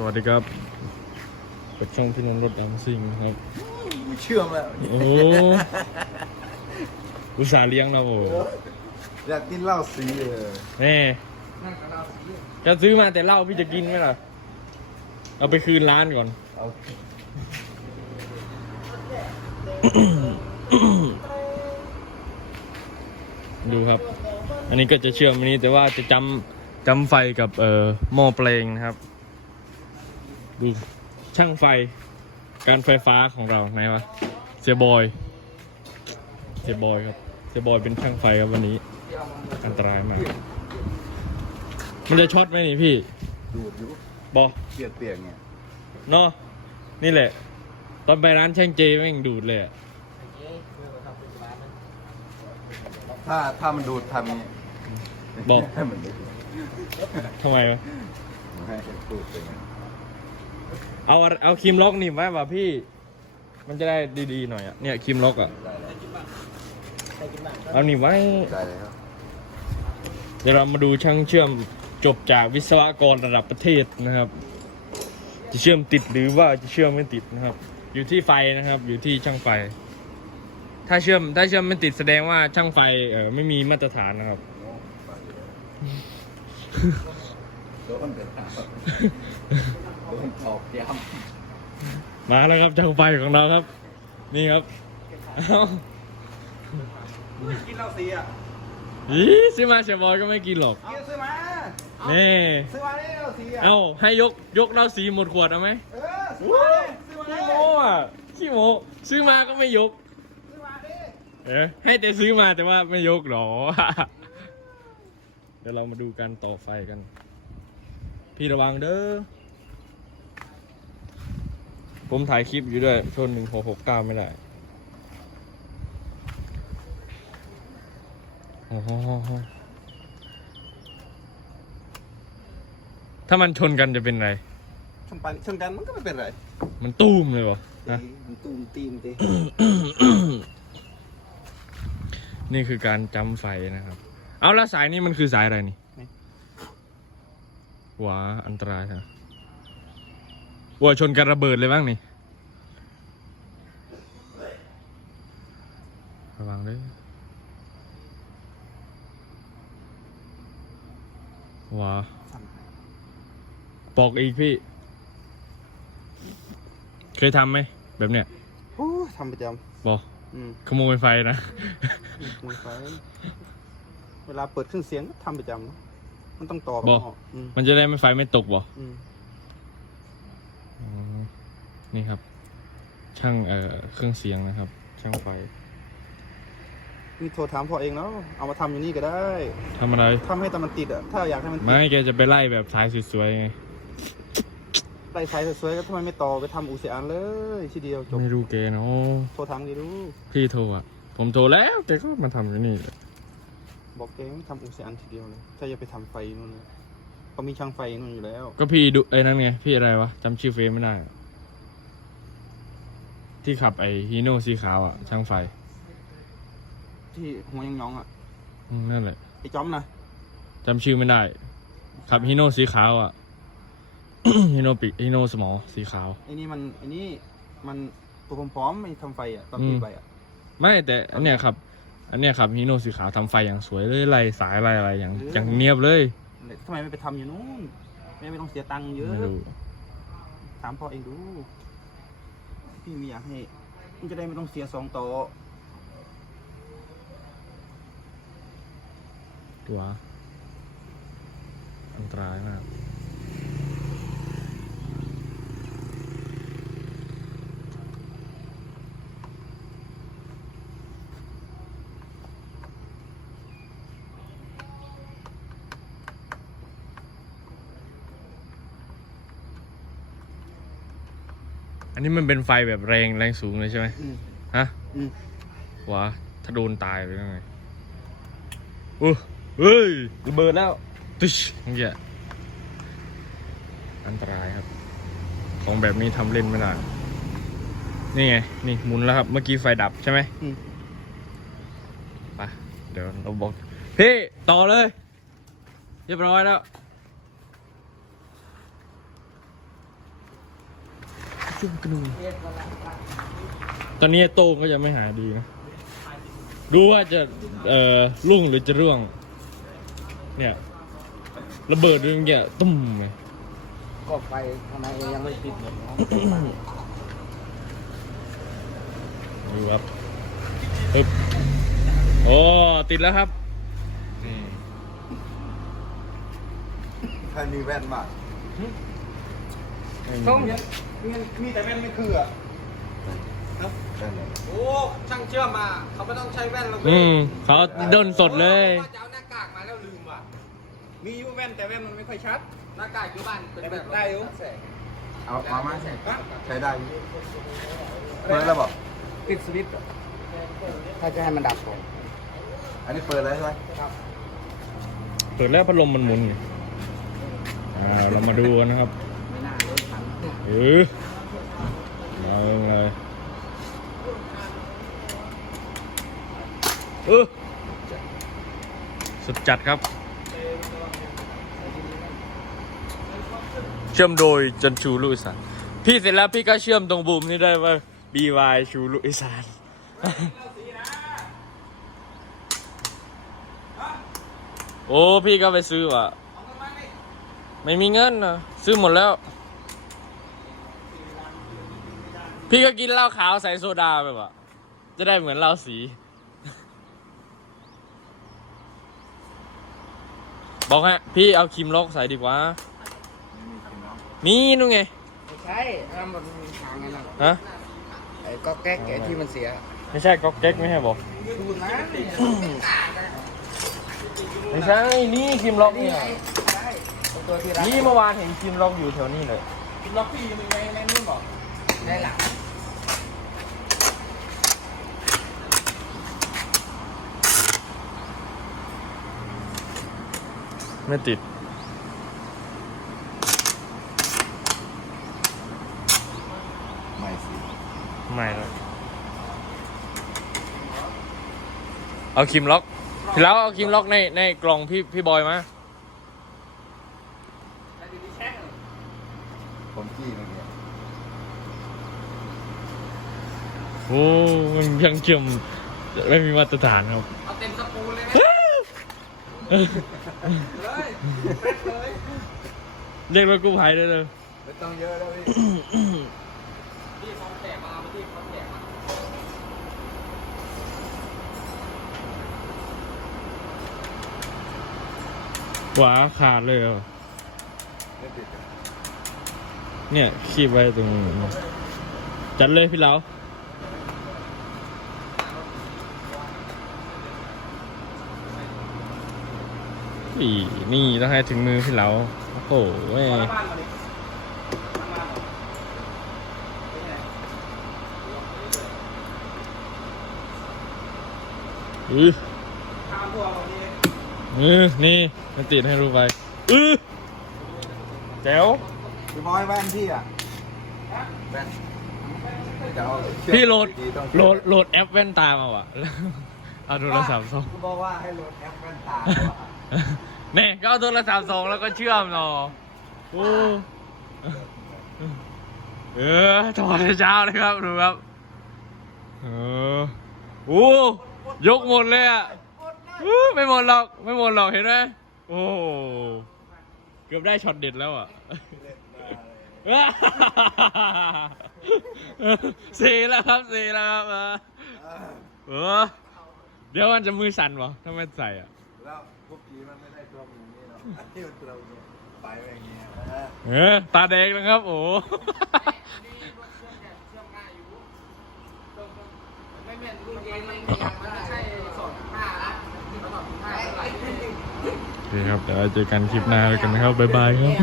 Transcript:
สวัสดีครับเปิดช่องพี่นนท์รถดังซิ่งนะครับไม่เชื่อมแล้วโอ้อุตส่าห์เลี้ยงเราโอ้อยากกินเหล้าสีเออแน่จะซื้อมาแต่เหล้าพี่จะกินไหมล่ะ เอาไปคืนร้านก่อน เอาดูครับ อันนี้ก็จะเชื่อมอันนี้แต่ว่าจะจำจำไฟกับเอ่อหม้อแปลงนะครับ ดูช่างไฟการไฟฟ้าของเราไหนวะเสียบอยเสียบอยครับเสียบอยเป็นช่างไฟครับวันนี้ อันตรายมากมันจะช็อตไหมนี่พี่ดูดอยู่บอเปียกเปียกๆเนี่ยเนาะนี่แหละ ตอนไปร้านช่างเจแม่งดูดเลยอะถ้าถ้ามันดูดทำนี่บอกให้มันดูดทำไมวะ ให้ดูดไปไง เอาเอาครีมล็อกหนีบไว้ป่ะพี่ มันจะได้ดีๆหน่อยอะเนี่ยครีมล็อกอะเลยเอาหนีบไว้ได้เลยครับเดี๋ยวเรามาดูช่างเชื่อมจบจากวิศวกรระดับประเทศนะครับ จะเชื่อมติดหรือว่าจะเชื่อมไม่ติดนะครับ อยู่ที่ไฟนะครับ อยู่ที่ช่างไฟ ถ้าเชื่อมถ้าเชื่อมไม่ติดแสดงว่าช่างไฟเออไม่มีมาตรฐานนะครับ โดนเดือดโดนตอกย้มาแล้วครับช่างไฟของเราครับ นี่ครับเอ้าำกินเหล้าสีอะอีซื้อมาเสียบอยก็ไม่กินหรอกกินซื้อมานี่ซื้อมาได้เหล้าสีอะเอ้าให้ยกยกเหล้าสีหมดขวดเอาไหมเออซื้อมาเลยซื้อมาเลขี้ยโมอะขี้โมซื้อมาก็ไม่ยก ซื้อมาดิเออให้แต่ซื้อมาแต่ว่าไม่ยกหรอ เดี๋ยวเรามาดูการต่อไฟกัน พี่ระวังเด้อ ผมถ่ายคลิปอยู่ด้วย ชนหนึ่งหกหกเก้าไม่ได้โอ้โหถ้ามันชนกันจะเป็นไร ชนไปชนกันมันก็ไม่เป็นไร มันตุ้มเลยวะนะ มันตูมตีมตีนี่คือการจำไฟนะครับ เอาแล้วสายนี้มันคือสายอะไรนี่ห วาอันตรายครับวัวชนกันระเบิดเลยบ้างนี่ระวังด้วยหวาปอกอีกพี่ เคยทำไหม แบบเนี้ยโอ้ทำประจบอกำอืมขโมยไฟนะมือไฟ เวลาเปิดเครื่องเสียงก็ทำประจำนะ มันต้องต่อกับบอกหม้ออืมมันจะได้ไม่ไฟไม่ตกบ่อืมอ๋อนี่ครับ ช่างเอ่อเครื่องเสียงนะครับ ช่างไฟนี่โทรถามพ่อเองแล้วเอามาทำอย่างนี้ก็ได้ทำอะไร ทำให้แต่มันติดอะถ้าอยากให้มันติดไม่แกจะไปไล่แบบสายสวยๆไงไล่สายสวยๆก็ทำไมไม่ต่อไปทำอูเสียอันเลยทีเดียวจบไม่รู้แกเนาะโทรถามดีดูพี่โทรอะ ผมโทรแล้วแกก็มาทำอยู่นี่ บอกแกไม่ทำอูเสียอันทีเดียวเลยถ้าจะไปทำไฟนู่นเลยเขามีช่างไฟนู่นอยู่แล้ว ก็พี่ดูไอ้นั่นไง พี่อะไรวะจำชื่อเฟซไม่ได้อะที่ขับไอ้ฮีโน่สีขาวอะ ช่างไฟที่หัวยังน้องๆอะอืมนั่นแหละไอ้จอมนะจำชื่อไม่ได้ ขับฮีโน่สีขาวอะ ฮีโน่ปีกฮีโน่สมอสีขาว ไอ้นี่มันไอ้นี่มันตัวพร้อมๆไม่ทำไฟอะตอนอืมที่ไปอะ ไม่แต่อันเนี้ยครับ อันเนี้ยครับฮีโน่สีขาวทำไฟอย่างสวยเลยไล่สายไล่อะไรอย่างอย่างเนียบเลยทำไมไม่ไปทำอยู่นู้นไม่ไม่ต้องเสียตังค์เยอะไม่รู้ถามพ่อเองดู พี่ไม่อยากให้มันจะได้ไม่ต้องเสียสองต่อตัวอันตรายมาก อันนี้มันเป็นไฟแบบแรงแรงสูงเลยใช่ไหมอืมฮะอืมวะถ้าโดนตายไปยังไงอู้เฮ้ยระเบิดแล้วตึชเงี้ยอันตรายครับ ของแบบนี้ทำเล่นไม่ได้ นี่ไง นี่หมุนแล้วครับ เมื่อกี้ไฟดับใช่ไหมอืม ไปเดี๋ยวเราบอก พี่ ต่อเลย เรียบร้อยแล้ว จุ่มกระนูตอนนี้โต้งก็ยังไม่หายดีนะ ดูว่าจะเอ่อรุ่งหรือจะร่วง เนี่ย ระเบิดเรื่องเงี้ยตุ้มเลยก็ไฟข้างในยังไม่ติดหมดเนาะดูครับปึ๊บโอ้ ติดแล้วครับนี่ใครมีแว่นบ้างไม่มีส้มเนี่ย มีมีแต่แว่นไม่คืออะแว่นเลยโอ้ช่างเชื่อมมาเขาไม่ต้องใช้แว่นแล้วอืมเขาเดินสดเลย ว่าจะเอาหน้ากากมาแล้วลืมว่ะมีอยู่แว่นแต่แว่นมันไม่ค่อยชัด หน้ากากอยู่บ้านเป็นแบบได้อยู่ เอาเอามาใช้ใช้ได้อยู่เปิดแล้วบอกติดสวิตช์อะถ้าจะให้มันดับก่อนอันนี้เปิดแล้วใช่ไหมเปิดแล้วพัดลมมันหมุนไงอ่าเรามาดูกันนะครับ ไม่น่าเลยถัง เออเอาเลยเออสุดจัดครับ เชื่อมโดยจันชูลุอีสานพี่เสร็จแล้วพี่ก็เชื่อมตรงบูมนี่ได้ว่า BY ชูลุอีสานโอ้ พี่ก็ไปซื้อว่ะ ไม่มีเงินนะซื้อหมดแล้ว พี่ก็กินเหล้าขาวใส่โซดาไปว่ะจะได้เหมือนเหล้าสี บอกฮะพี่เอาครีมล็อกใส่ดีกว่า มีนู่นไง ไม่ใช่แล้วมันมีทางไงนะฮะ ไอ้ก็แก๊กไอ้ที่มันเสียไม่ใช่ก๊อกเก๊กไม่ใช่บอก ดูนะไม่ใช่ นี่ครีมล็อกเนี่ย ใช่ตัวที่รักนี่เมื่อวานเห็นครีมล็อกอยู่แถวนี้เลย ล็อกพี่ยังไงแม่นุ่นบอก ได้หลัง ไม่ติด ไม่สิไม่เลยเอาครีมล็อกทีแล้วเอาครีมล็อกในในกล่องพี่พี่บอยมาผมจี้เมื่อกี้โอ้มันยังเชื่อมไม่มีมาตรฐานครับ เอาเต็มสปูนเลย นะเลยเรียกรถกู้ภัยได้เลยไม่ต้องเยอะแล้วพี่พี่เขาแจกมาพี่เขาแจกมาขวาขาดเลยเหรอเนี่ยคีบไว้ตรง จัดเลยพี่เหลา อีนี่ต้องให้ถึงมือพี่เหลาโอ้โหเว้ยบ้านมาดิบ้านมาเหรออือทางพวกเรานี่อือนี่มันติดให้รู้ไปอือแจ๋วพี่บอยแว่นพี่อะแว่นจะเอาเชือกพี่โหลดต้องโหลดโหลดแอปแว่นตามาว่ะเอาโทรศัพท์ส่งกูบอกว่าให้โหลดแอปแว่นตาเนี่ยก็เอาโทรศัพท์ส่งแล้วก็เชื่อมเนาะโอ้เออถอดเช้าเลยครับดูครับเออโอ้ยกหมดเลยอะอู้ไม่หมดหรอกไม่หมดหรอกเห็นไหมโอ้เกือบได้ช็อตเด็ดแล้วอะสีแล้วครับสีแล้วครับเออเออเดี๋ยวมันจะมือสั่นวะถ้าไม่ใส่อะแล้ว พวกผีมันไม่ได้ตัวมึงนี่หรอกที่มันตัวมึงไปอย่างเงี้ยเออเออตาแดงนะครับ โอ้ไม่แม่นรุ่นเองมันไม่ยังมันไม่ใช่สองห้าละสองห้าเท่าไหร่ โอเคครับเดี๋ยวเจอกันคลิปหน้าแล้วกันนะครับบ๊ายบายครับ